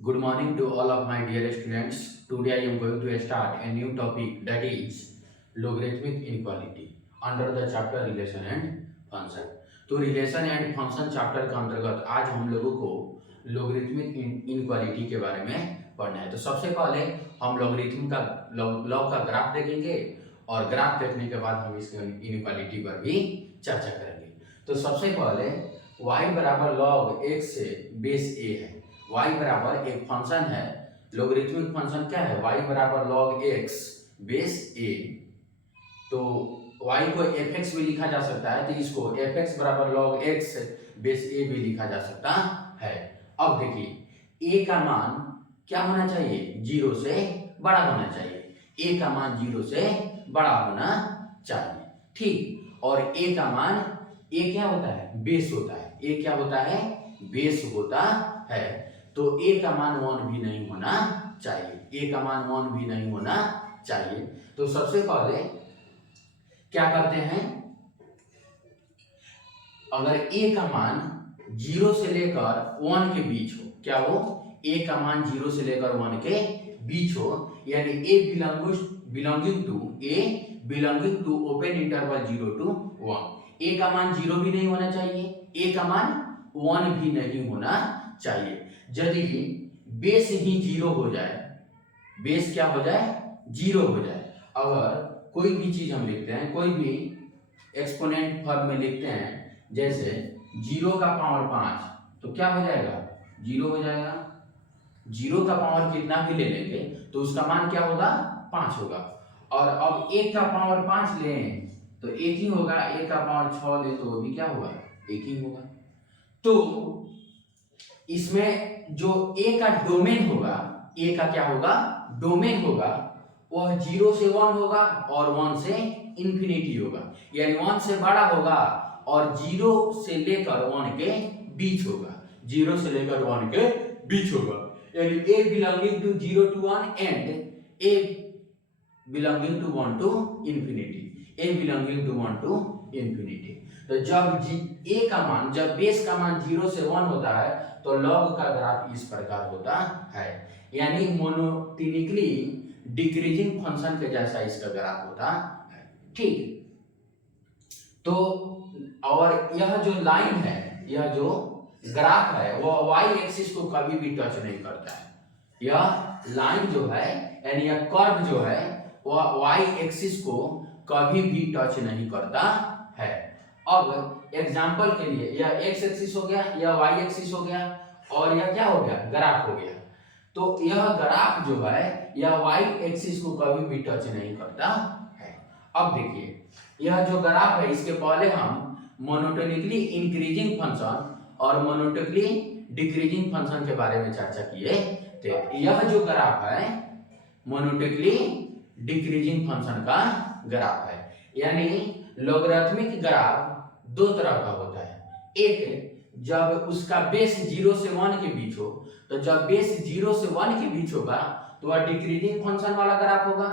Good morning to all of my dear students. Today I am going to start a new topic, that is logarithmic inequality under the chapter relation and function. तो relation and function chapter के अंतर्गत आज हम लोगों को logarithmic inequality के बारे में पढ़ना है। तो सबसे पहले हम लोगरिथम का लॉग का ग्राफ देखेंगे और ग्राफ देखने के बाद हम इसके इनइक्वालिटी पर भी चर्चा करेंगे। तो सबसे पहले y बराबर लॉग x से बेस a है। y बराबर एक फंक्शन है, लोगरिथमिक फंक्शन क्या है, y बराबर लॉग x बेस a। तो y को fx भी लिखा जा सकता है, तो इसको fx बराबर log x बेस a भी लिखा जा सकता है। अब देखिए a का मान क्या होना चाहिए, 0 से बड़ा होना चाहिए। a का मान 0 से बड़ा होना चाहिए, ठीक। और a का मान, a क्या होता है, बेस होता है। a क्या होता है, बेस होता है। तो a का मान 1 भी नहीं होना चाहिए, a का मान 1 भी नहीं होना चाहिए। तो सबसे पहले क्या करते हैं, अगर a का मान 0 से लेकर 1 के बीच हो, क्या हो, a का मान 0 से लेकर 1 के बीच हो, यानी a belonging to open interval 0 to 1। a का मान 0 भी नहीं होना चाहिए, a का मान 1 भी नहीं होना चाहिए। यदि बेस ही 0 हो जाए, बेस क्या हो जाए, 0 हो जाए, अगर कोई भी चीज हम लिखते हैं, कोई भी एक्सपोनेंट फॉर्म में लिखते हैं, जैसे 0 का पावर 5, तो क्या हो जाएगा, 0 हो जाएगा। 0 का पावर कितना भी ले लेंगे तो उसका मान क्या होगा, 5 होगा। और अब 1 का पावर 5 लें तो 1 ही होगा, 1 का पावर 6 ले तो वो भी क्या होगा, 1 ही होगा। तो इसमें जो a का डोमेन होगा, a का क्या होगा, डोमेन होगा, वह 0 से 1 होगा और 1 से इंफिनिटी होगा, यानी 1 से बड़ा होगा और 0 से लेकर 1 के बीच होगा, 0 से लेकर 1 के बीच होगा, यानी a belonging to 0 to 1 and a belonging to 1 to infinity, a belonging to 1 to infinity। तो जब a का मान, जब बेस का मान 0 से 1 होता है तो लॉग का ग्राफ इस प्रकार होता है, यानी मोनोटोनिकली डिक्रीजिंग फंक्शन के जैसा इसका ग्राफ होता है, ठीक। तो और यह जो लाइन है, यह जो ग्राफ है, वो y एक्सिस को कभी भी टच नहीं करता है। यह लाइन जो है, यानी यह कर्व जो है, वह y एक्सिस को कभी भी टच नहीं करता है। अब एग्जांपल के लिए यह x एक्सिस हो गया, यह y एक्सिस हो गया, और यह क्या हो गया, ग्राफ हो गया। तो यह ग्राफ जो है, यह y एक्सिस को कभी भी टच नहीं करता है। अब देखिए यह जो ग्राफ है, इसके पहले हम मोनोटोनिकली इंक्रीजिंग फंक्शन और मोनोटोनिकली डिक्रीजिंग फंक्शन के बारे में चर्चा किए थे। यह जो ग्राफ है मोनोटोनिकली डिक्रीजिंग फंक्शन का ग्राफ है, यानी लोगरिथमिक ग्राफ दो तरह का होता है। एक, जब उसका बेस 0 से 1 के बीच हो, तो जब बेस 0 से 1 के बीच होगा तो वह डिक्रीजिंग फंक्शन वाला ग्राफ होगा,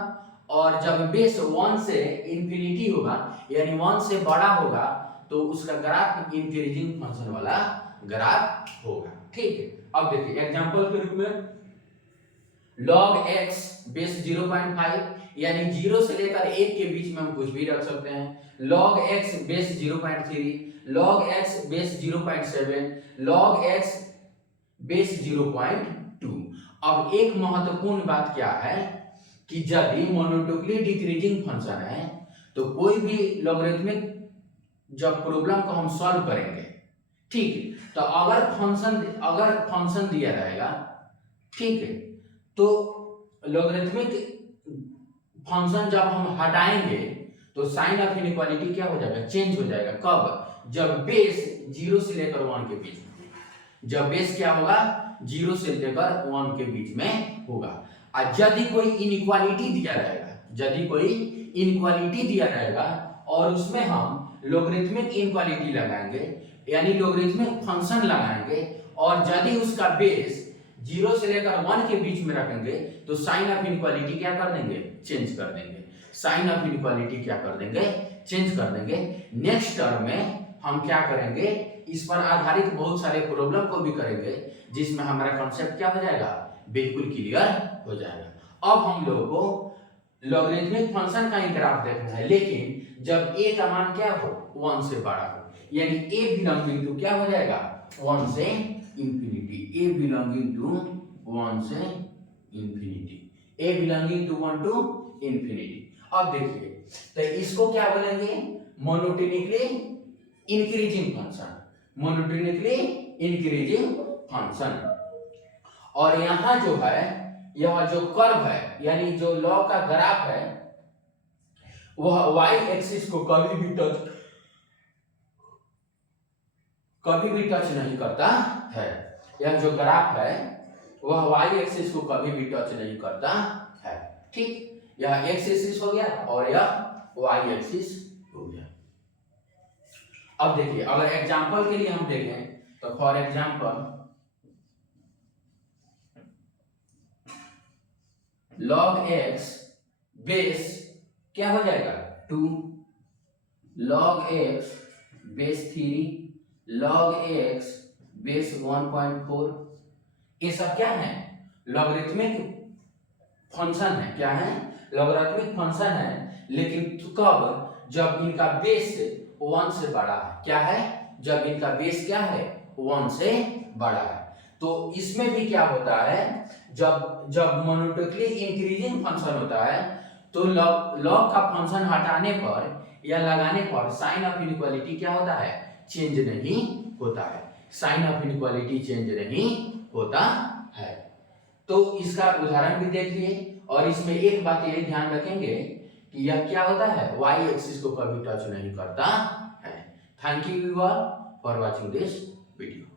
और जब बेस 1 से इंफिनिटी होगा, यानी 1 से बड़ा होगा, तो उसका ग्राफ इंक्रीजिंग फंक्शन वाला ग्राफ होगा, ठीक है। अब देखिए एग्जांपल के रूप में log x बेस 0.5, यानी 0 से लेकर 1 के बीच में हम कुछ भी रख सकते हैं। log x base 0.3, log x base 0.7, log x base 0.2। अब एक महत्वपूर्ण बात क्या है कि जब भी मोनोटोनिकली डिक्रीजिंग फंक्शन है, तो कोई भी लॉगरिथमिक जब प्रॉब्लम को हम सॉल्व करेंगे, ठीक है, तो अगर फंक्शन दिया रहेगा, ठीक है, तो लॉगरिथमिक फंक्शन जब हम हटाएंगे तो साइन ऑफ इनइक्वालिटी क्या हो जाएगा, चेंज हो जाएगा। कब, जब बेस 0 से लेकर 1 के बीच में, जब बेस क्या होगा, 0 से लेकर 1 के बीच में होगा। और यदि कोई इनइक्वालिटी दिया रहेगा, यदि कोई इनइक्वालिटी दिया रहेगा और उसमें हम लॉगरिथमिक इनइक्वालिटी लगाएंगे, यानी लॉगरिथमिक फंक्शन लगाएंगे, और यदि उसका बेस 0 से लेकर 1 के बीच में रखेंगे, तो साइन ऑफ इनइक्वालिटी क्या कर देंगे, चेंज कर देंगे। साइन ऑफ इनइक्वालिटी क्या कर देंगे, चेंज कर देंगे। नेक्स्ट टर्म में हम क्या करेंगे, इस पर आधारित बहुत सारे प्रॉब्लम को भी करेंगे, जिसमें हमारा कॉन्सेप्ट क्या हो जाएगा, बिल्कुल क्लियर हो जाएगा। अब हम लोगों को लॉगरिथमिक फंक्शन का ही ग्राफ देखना है, लेकिन जब a का मान क्या हो, 1 से बड़ा हो, यानी a बिलोंगिंग टू क्या हो जाएगा, 1 से इंफिनिटी, a बिलोंगिंग टू 1 से infinity, a belonging to 1 to infinity. अब देखिए, तो इसको क्या बोलेंगे, monotonically increasing function, monotonically increasing function. और यहां जो है, यह जो कर्व है, यानी जो लॉग का ग्राफ है, वह y एक्सिस को कभी भी टच नहीं करता है। यह जो ग्राफ है वह y एक्सिस को कभी भी टच नहीं करता है। ठीक, यह x एक्सिस हो गया और यह y एक्सिस हो गया। अब देखिए, अगर एग्जांपल के लिए हम देखें तो for example log x base क्या हो जाएगा, 2, log x base 3, log x base 1.4, ये सब क्या है, लॉगरिथमिक फंक्शन है। क्या है, लॉगरिथमिक फंक्शन है, लेकिन कब, जब इनका बेस 1 से बड़ा है। क्या है, जब इनका बेस क्या है, 1 से बड़ा है। तो इसमें भी क्या होता है, जब मोनोटोनिकली इंक्रीजिंग फंक्शन होता है, तो लॉग का फंक्शन हटाने पर या लगाने पर साइन ऑफ इनइक्वालिटी क्या होता है, चेंज नहीं होता है, साइन ऑफ इनइक्वालिटी चेंज नहीं होता है। तो इसका उदाहरण भी देखिए, और इसमें एक बात ये ध्यान रखेंगे कि यह क्या होता है, y एक्सिस को कभी टच नहीं करता है। Thank you for watching this video.